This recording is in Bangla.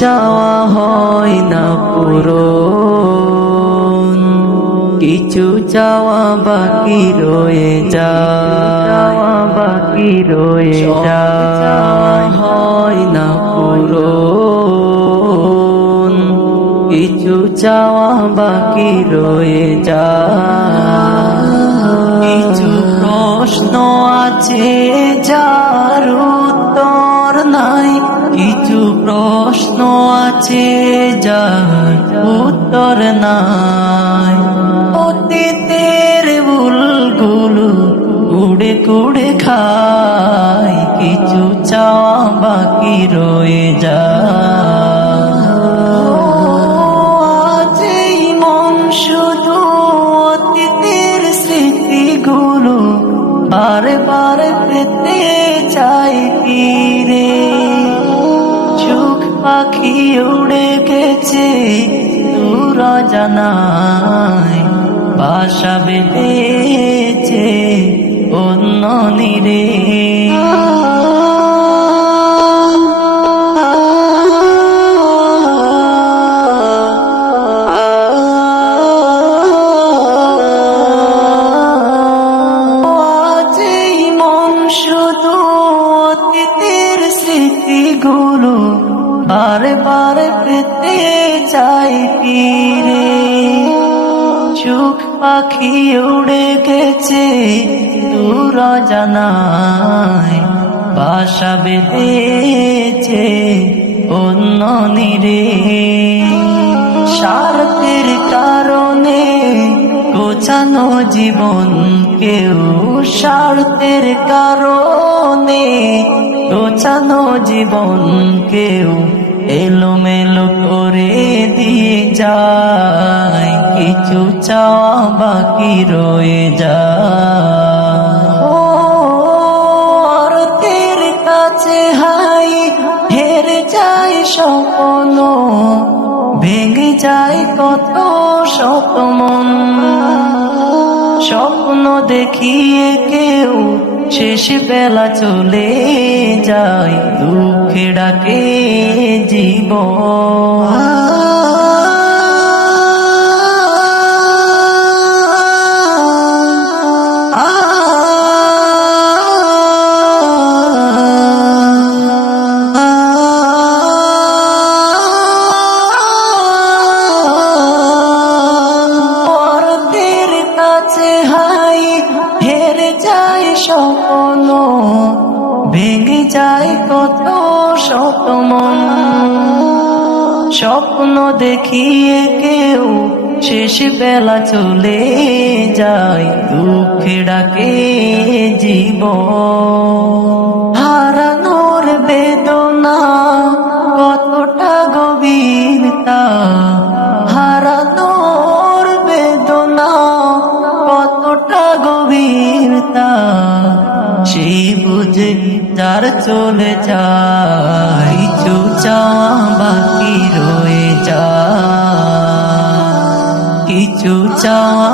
চাওয়া হয় না পূরণ, কিছু চাওয়া বাকি রয়ে যায়, হয় না পূরণ, কিছু চাওয়া বাকি রয়ে যায়। কিছু প্রশ্ন আছে যার উত্তর নাই, কিছু প্রশ্ন আছে যার উত্তর নাই। অতীতের ভুলগুলো কুড়ে কুড়ে খায়, কিছু চাওয়া বাকি রয়ে যায়। আজ এই মন শুধু অতীতের স্মৃতিগুলো বারে বারে পেতে চাই ফিরে। চোখ পাখি উড়ে গেছে দূর জানায়, বাসা বেঁধেছে অন্য নীড়ে। আজ এই মন শুধু অতীতের স্মৃতিগুলো বারে বারে পেতে চাই ফিরে। চোখ পাখি উড়ে গেছে দূর জানায়, বাসা বেঁধেছে অন্য নীড়ে। স্বার্থের কারণে গোছানো জীবন কেউ, স্বার্থের কারণে গোছানো জীবন কেউ এলোমেলো করে দিয়ে যায়, কিছু চাওয়া বাকি রয়ে যায়। অর্থের কাছে হাই হেরে যায় স্বপ্ন, ভেঙে যায় কত শত মন। স্বপ্ন দেখিয়ে কেউ শেষ বেলা চলে যায়, দুঃখে ডাকে জীবন। অর্থের কাছে হাই হেরে যায় স্বপ্ন, ভেঙে যায় কত শত মন। স্বপ্ন দেখিয়ে কেউ শেষ বেলা চলে যায়, দুঃখে ডাকে জীবন। হারানোর বেদনা কতটা গভীর তা, হারানোর বেদনা কতটা গভীর তা, সেই বুঝে যার চলে যায়, কিছু চাওয়া বাকি রয়ে যায়, কিছু চাওয়া